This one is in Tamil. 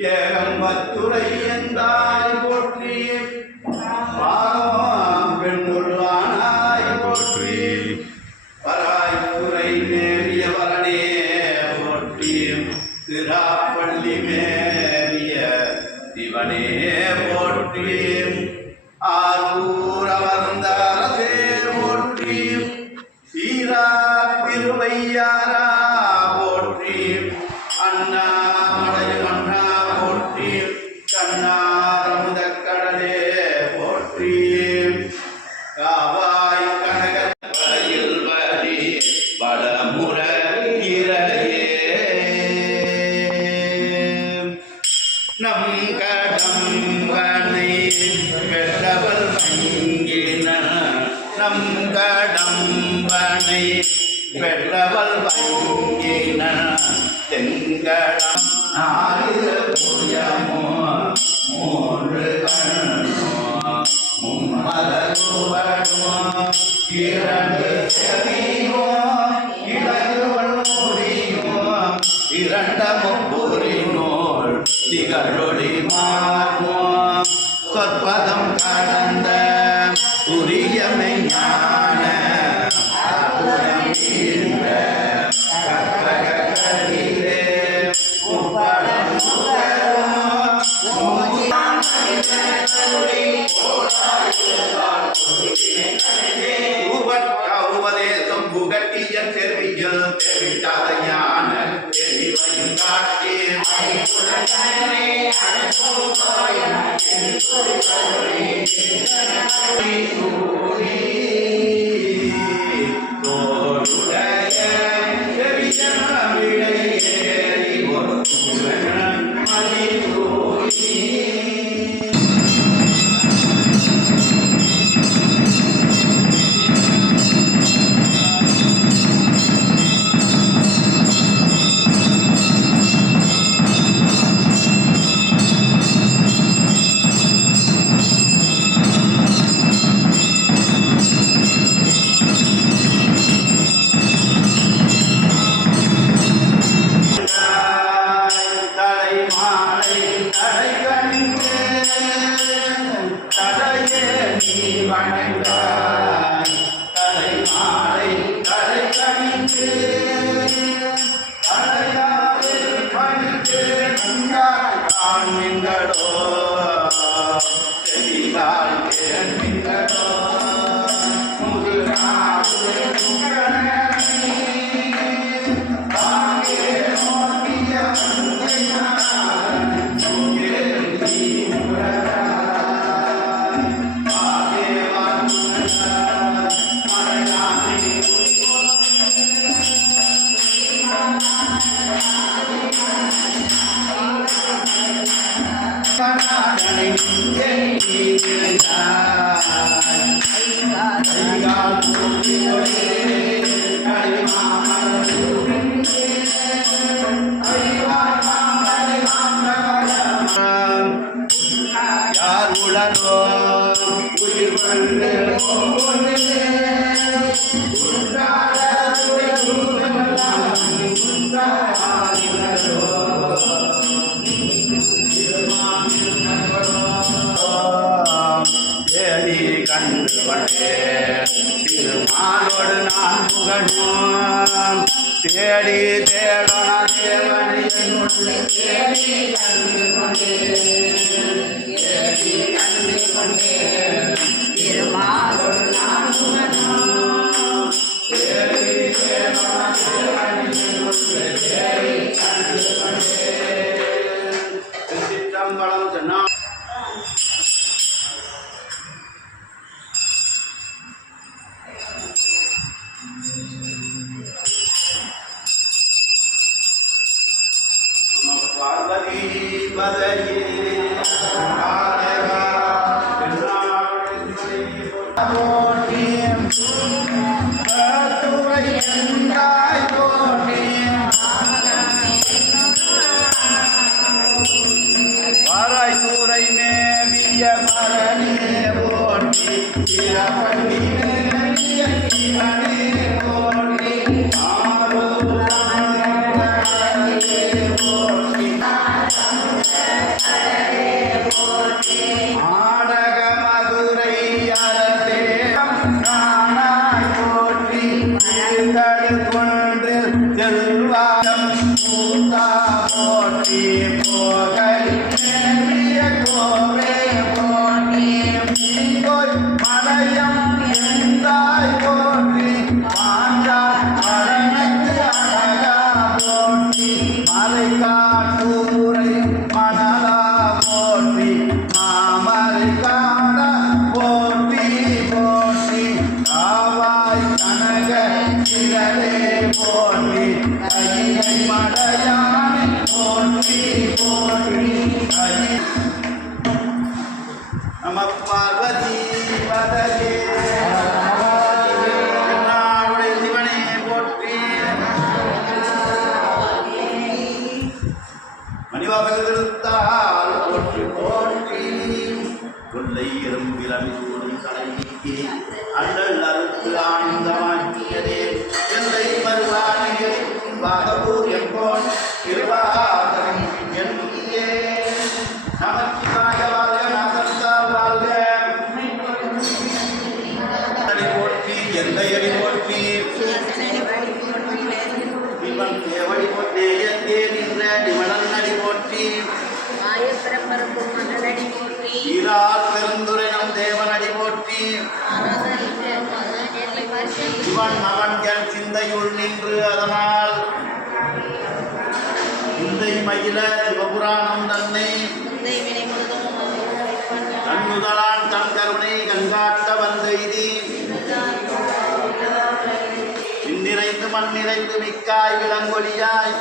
ஏகம்பத்துரை என்றாய் போற்றி பாகம் பெண்ணொரு போற்றி பராய்த்துறை நேரிய வரனே போற்றி திராப்பள்ளி மேரிய திவனே போற்றி ஆரூர் அமர்ந்த கடம்பனை வெள்ளவல் வங்கின தெங்கடம் நாலு புயமோ மூன்று கண்ணோ மும்மலகுவனோ இரண்டு செவியோ இளகுவன் இரண்ட இரண்டமும் புரினோர் திகழொளி மார்மோ சொற்பதம் கடந்த உரிய உபதேசம் புகட்டிய செவியல் தெரிவித்தாத ஞான தெளிவையும் காட்டி தோளுடைய தலையே யார் உளரோ உயிர் வந்து நீ கண்டு கொண்டே திருமாலோடு நான் புகழும் தேடி தேடன தேவனை என்னுள்ளே. தேடி கண்டு கொண்டே தேடி கண்டு கொண்டே திருமாலோடு நான் புகழும் தேடி தேடன தேவனை தேடி கண்டு கொண்டே சொன்னா நம பதையே எறும்பிலமி சூடும் தலை நீக்கி. அண்ணல் அறுத்து ஆனந்தமாக்கியதே எல்லை மறுவாணியை வாதபூர் எப்போன் இருவாதம் ஈரார் பெருந்துரை நம் தேவன் அடி போற்றி இவன் மகன் என் சிந்தையுள் நின்று அதனால். சிந்தை மயில சிவபுராணம் தன்னை. கண்ணுதலான் தன் கருணை கண்காட்ட வந்தெய்தி. மண் நிறைந்து மிக்காய் விளங்கொழியாய்